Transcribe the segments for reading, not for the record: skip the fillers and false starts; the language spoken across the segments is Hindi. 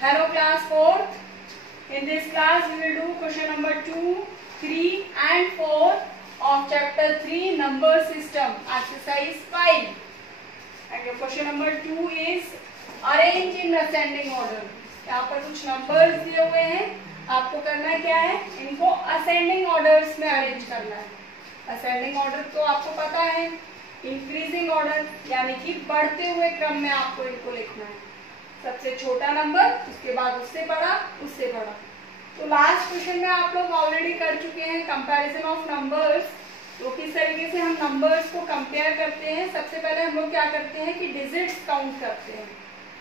Hello class 4th. In this class we will do question number 2, 3 and 4 of chapter 3 number system exercise 5. And your question number 2 is arrange in ascending order. यहाँ पर कुछ नंबर्स दिए हुए हैं, आपको करना क्या है, इनको असेंडिंग ऑर्डर्स में अरेंज करना है। असेंडिंग ऑर्डर तो आपको पता है, इंक्रीजिंग ऑर्डर यानी कि बढ़ते हुए क्रम में आपको इनको लिखना है। सबसे छोटा नंबर, उसके बाद उससे बड़ा, उससे बड़ा। तो लास्ट क्वेश्चन में आप लोग ऑलरेडी कर चुके हैं कंपैरिजन ऑफ नंबर्स। तो किस तरीके से हम नंबर्स को कंपेयर करते हैं। सबसे पहले हम लोग क्या करते हैं कि डिजिट्स काउंट करते हैं।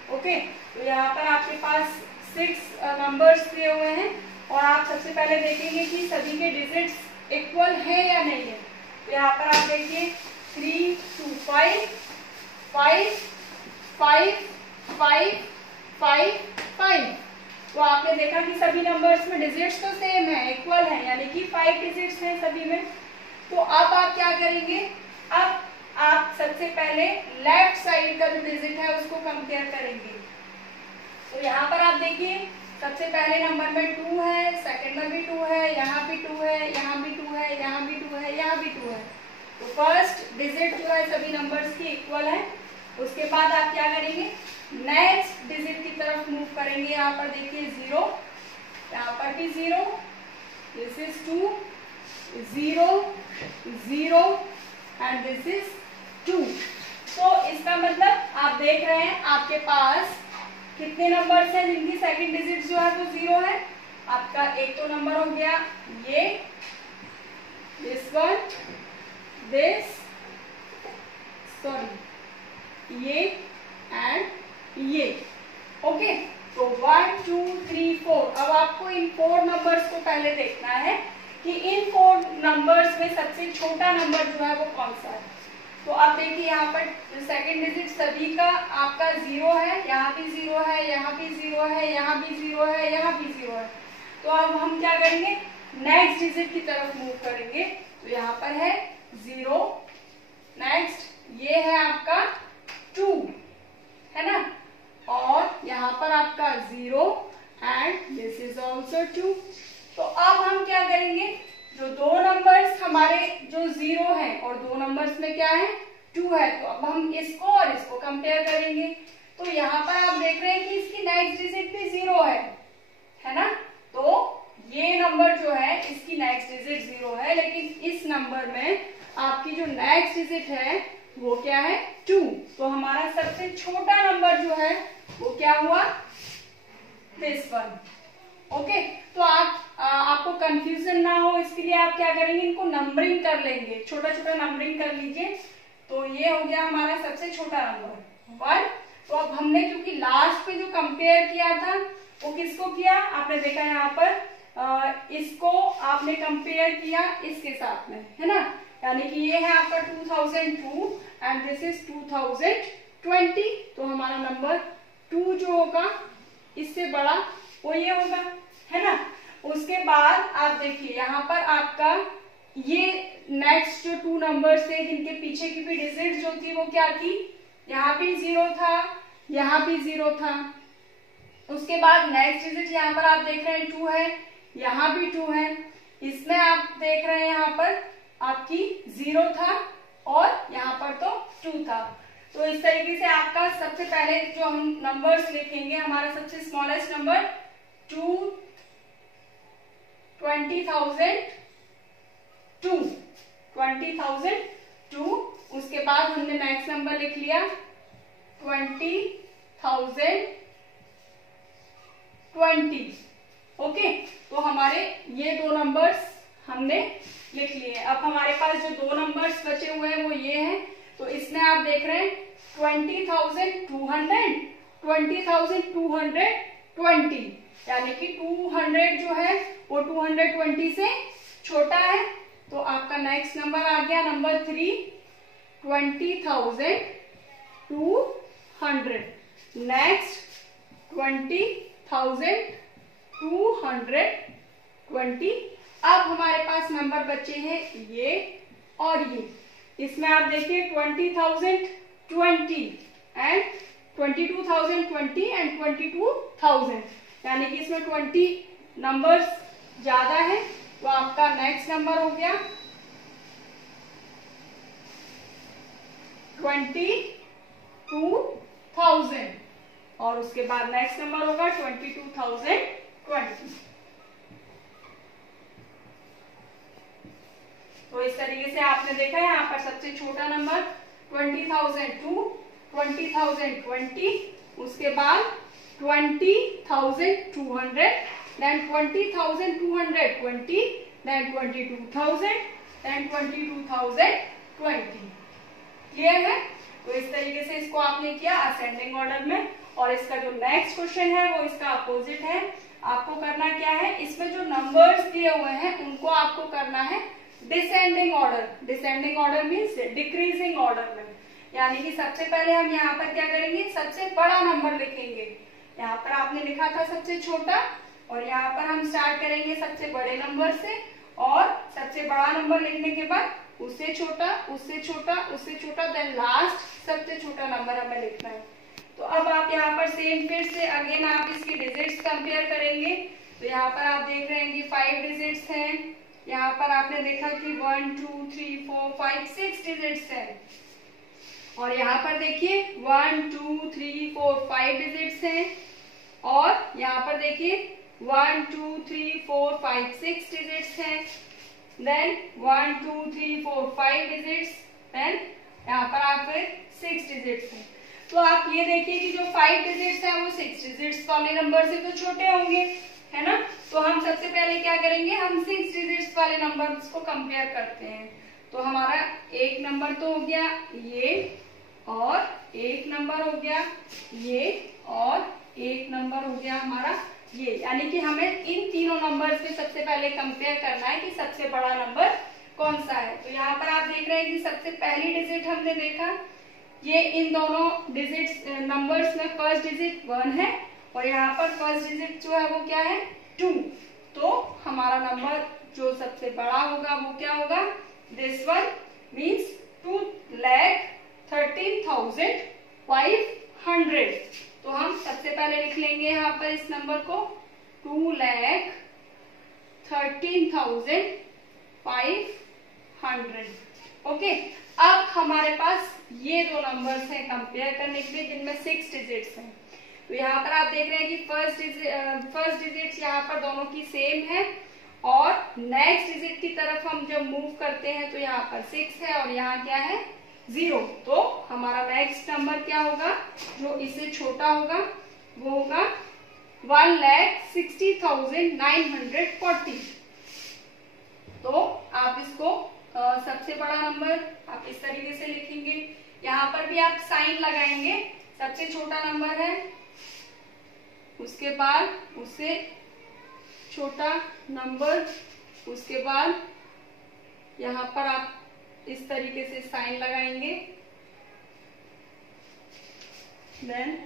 ओके, तो यहाँ पर आपके पास 6 नंबर्स दिए हुए हैं और आप सबसे पहले देखेंगे कि सभी के डिजिट्स इक्वल है या नहीं है। तो यहाँ पर आप देखिए 3 2 5 5 5 5 5 5। तो आपने देखा कि सभी नंबर्स में डिजिट्स तो सेम है, इक्वल है, यानी कि 5 डिजिट्स हैं सभी में। तो अब आप क्या करेंगे, अब आप सबसे पहले लेफ्ट साइड का जो डिजिट है उसको कंपेयर करेंगे। तो यहाँ पर आप देखिए सबसे पहले नंबर में 2 है, सेकंड में भी 2 है, यहाँ भी 2 है, यहाँ भी 2 है, यहाँ भी 2 है, यहाँ भी 2 है। तो फर्स्ट डिजिट जो है सभी नंबर्स की इक्वल है। उसके बाद आप क्या करेंगे, नेक्स्ट डिजिट की तरफ मूव करेंगे। यहाँ पर देखिए 0, यहाँ पर भी 0, this is 2 0 0 and this is 2। तो इसका मतलब आप देख रहे हैं आपके पास कितने नंबर्स हैं जिनकी सेकंड डिजिट जो है वो 0 है। आपका एक तो नंबर हो गया ये, दिस वन, दिस, सॉरी ये एंड ये। ओके, तो 1 2 3 4। अब आपको इन 4 नंबर्स को पहले देखना है कि इन 4 नंबर्स में सबसे छोटा नंबर जो है वो कौन सा है। तो आप देखिए यहाँ पर सेकंड डिजिट सभी का आपका 0 है, यहाँ भी 0 है, यहाँ भी 0 है, यहाँ भी 0 है, यहाँ भी 0 है। तो अब हम क्या करेंगे, नेक्स्ट डिजिट की तरफ मूव करेंगे। तो यहाँ पर है 0, नेक्स्ट ये है आपका 2, है ना, और यहाँ पर आपका 0 एंड दिस इज ऑल्सो 2। तो अब हम क्या करेंगे, जो 2 नंबर्स हमारे जो 0 है और 2 नंबर्स में क्या है 2 है, तो अब हम इसको और इसको कंपेयर करेंगे। तो यहाँ पर आप देख रहे हैं कि इसकी नेक्स्ट डिजिट भी 0 है ना। तो ये नंबर जो है इसकी नेक्स्ट डिजिट 0 है, लेकिन इस नंबर में आपकी जो नेक्स्ट डिजिट है वो क्या है 2। तो हमारा सबसे छोटा नंबर जो है वो क्या हुआ, दिस वन। ओके, तो आपको कंफ्यूजन ना हो इसके लिए आप क्या करेंगे, इनको नंबरिंग कर लेंगे, छोटा छोटा नंबरिंग कर लीजिए। तो ये हो गया हमारा सबसे छोटा नंबर 1। तो अब हमने क्योंकि लास्ट पे जो कंपेयर किया था वो किसको किया, आपने देखा यहाँ पर इसको आपने कंपेयर किया इसके साथ में, है ना, यानी कि ये है आपका 2002 एंड दिस इज 2020। तो हमारा नंबर 2 जो होगा इससे बड़ा वो ये होगा, है ना। उसके बाद आप देखिए यहाँ पर आपका ये नेक्स्ट जो 2 नंबर्स थे जिनके पीछे की भी डिजिट जो थी वो क्या थी, यहाँ भी 0 था, यहाँ भी 0 था। उसके बाद नेक्स्ट डिजिट यहाँ पर आप देख रहे हैं 2 है, यहाँ भी 2 है, इसमें आप देख रहे हैं यहाँ पर आपकी 0 था और यहाँ पर तो 2 था। तो इस तरीके से आपका सबसे पहले जो हम नंबर्स लिखेंगे, हमारा सबसे स्मॉलेस्ट नंबर 20,002। उसके बाद हमने नेक्स्ट नंबर लिख लिया 20,020। ओके, तो हमारे ये 2 नंबर्स हमने लिख लिए। अब हमारे पास जो 2 नंबर्स बचे हुए हैं वो ये हैं। तो इसमें आप देख रहे हैं 20,200 20,220, यानी कि 200 जो है वो 220 से छोटा है। तो आपका नेक्स्ट नंबर आ गया नंबर 3, 20,200। नेक्स्ट 20,220। अब हमारे पास नंबर बचे हैं ये और ये। इसमें आप देखिए 20,020 एंड 22,020 एंड 22,000, यानी कि इसमें 20 नंबर्स ज्यादा है, तो आपका नेक्स्ट नंबर हो गया 22,000 और उसके बाद नेक्स्ट नंबर होगा 22,020। तो इस तरीके से आपने देखा है यहाँ पर सबसे छोटा नंबर 20,002, 20,020, उसके बाद 20,200, then 20,220, then 22,000, then 22,020। क्लियर है? तो इस तरीके से इसको आपने किया असेंडिंग ऑर्डर में। और इसका जो नेक्स्ट क्वेश्चन है वो इसका अपोजिट है। आपको करना क्या है, इसमें जो नंबर्स दिए हुए हैं उनको आपको करना है descending order. Descending order means decreasing order में, यानी कि सबसे पहले हम यहाँ पर क्या करेंगे, सबसे बड़ा नंबर लिखेंगे। यहाँ पर आपने लिखा था सबसे छोटा, और यहाँ पर हम स्टार्ट करेंगे सबसे बड़े नंबर से, और सबसे बड़ा नंबर लिखने के बाद उससे छोटा, उससे छोटा, उससे छोटा, देन लास्ट सबसे छोटा नंबर हमें लिखना है। तो अब आप यहाँ पर सेम फिर से अगेन आप इसकी डिजिट्स कंपेयर करेंगे। तो यहाँ पर आप देख रहे हैं कि 5 डिजिट्स हैं, यहाँ पर आपने देखा कि 1 2 3 4 5 6 डिजिट्स हैं, और यहाँ पर देखिए 1 2 3 4 5 डिजिट्स हैं, और यहाँ पर देखिए 1 2 3 4 5 6 डिजिट्स हैं, देन 1 2 3 4 5 डिजिट्स, देन यहाँ पर आप 6 डिजिट्स हैं। तो आप ये देखिए कि जो 5 डिजिट्स है वो 6 डिजिट्स वाले नंबर से तो छोटे होंगे, है ना। तो हम सबसे पहले क्या करेंगे, हम 6 डिजिट्स वाले नंबर्स को कंपेयर करते हैं। तो हमारा एक नंबर तो हो गया ये, और एक नंबर हो गया ये, और एक नंबर हो गया हमारा ये, यानी कि हमें इन तीनों नंबर्स में सबसे पहले कंपेयर करना है कि सबसे बड़ा नंबर कौन सा है। तो यहाँ पर आप देख रहे हैं कि सबसे पहली डिजिट हमने देखा, ये इन दोनों डिजिट्स नंबर्स में फर्स्ट डिजिट 1 है, और यहाँ पर फर्स्ट डिजिट जो है वो क्या है 2। तो हमारा नंबर जो सबसे बड़ा होगा वो क्या होगा, दिस वन मीन्स 2,13,500। तो हम सबसे पहले लिख लेंगे यहाँ पर इस नंबर को 2,13,500। ओके, अब हमारे पास ये दो नंबर्स हैं कंपेयर करने के लिए जिनमें 6 डिजिट्स हैं। तो यहाँ पर आप देख रहे हैं कि फर्स्ट डिजिट यहाँ पर दोनों की सेम है, और नेक्स्ट डिजिट की तरफ हम जब मूव करते हैं तो यहाँ पर 6 है और यहाँ क्या है 0। तो हमारा नेक्स्ट नंबर क्या होगा, जो इससे छोटा होगा वो होगा 1,60,940। तो आप इसको सबसे बड़ा नंबर आप इस तरीके से लिखेंगे। यहाँ पर भी आप साइन लगाएंगे, सबसे छोटा नंबर है, उसके बाद उससे छोटा नंबर, उसके बाद यहाँ पर आप इस तरीके से साइन लगाएंगे, देन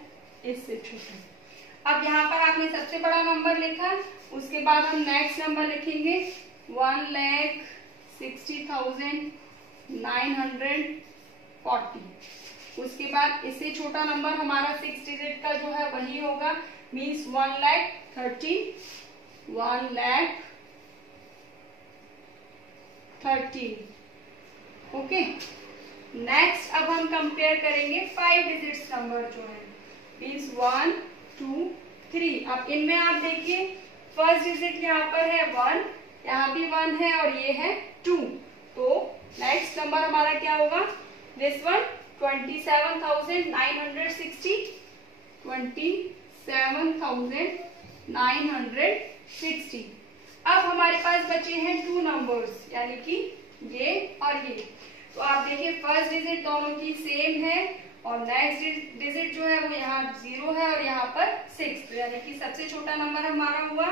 इससे छोटा। अब यहाँ पर आपने सबसे बड़ा नंबर लिखा, उसके बाद हम नेक्स्ट नंबर लिखेंगे 1,60,940। उसके बाद इससे छोटा नंबर हमारा 6 डिजिट का जो है वही होगा, मीन्स 1,30,000। ओके, नेक्स्ट अब हम कंपेयर करेंगे 5 डिजिट्स नंबर जो है, मीन्स 1 2 3। अब इनमें आप देखिए फर्स्ट डिजिट यहाँ पर है 1, यहाँ भी 1 है और ये है 2। तो नेक्स्ट नंबर हमारा क्या होगा, दिस वन 27,960, 27,960। अब हमारे पास बचे हैं 2 नंबर्स, यानी कि ये और ये। तो आप देखिए फर्स्ट डिजिट दोनों की सेम है, और नेक्स्ट डिजिट जो है वो यहाँ 0 है और यहाँ पर 6। तो यानी कि सबसे छोटा नंबर हमारा हुआ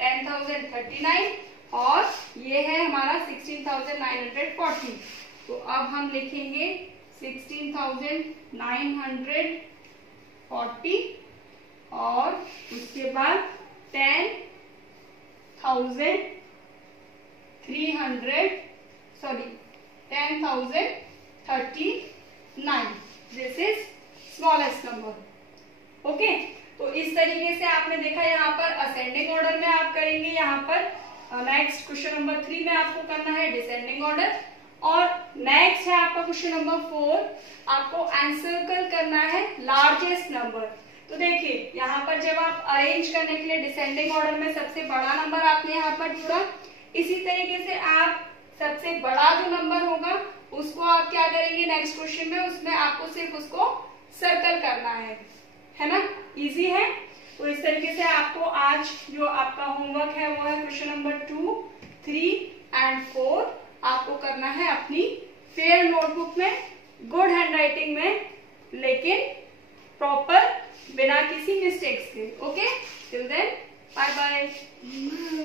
10,039, और ये है हमारा 16,940। तो अब हम लिखेंगे 16,940, और उसके बाद 10,039। This is smallest number. Okay, तो इस तरीके से आपने देखा यहाँ पर असेंडिंग ऑर्डर में आप करेंगे, यहाँ पर नेक्स्ट क्वेश्चन नंबर 3 में आपको करना है डिसेंडिंग ऑर्डर, और नेक्स्ट है आपका क्वेश्चन नंबर 4, आपको एनसर्कल करना है लार्जेस्ट नंबर। तो देखिए यहाँ पर जब आप अरेंज करने के लिए डिसेंडिंग ऑर्डर में सबसे बड़ा नंबर आपने यहाँ पर जोड़ा, इसी तरीके से आप सबसे बड़ा जो नंबर होगा उसको आप क्या करेंगे नेक्स्ट क्वेश्चन में, उसमें आपको सिर्फ उसको सर्कल करना है ना, इजी है। तो इस तरीके से आपको आज जो आपका होमवर्क है वो है क्वेश्चन नंबर 2, 3 एंड 4 आपको करना है अपनी फेयर नोटबुक में, गुड हैंडराइटिंग में, लेकिन प्रॉपर बिना किसी मिस्टेक्स के। Okay, till then bye bye.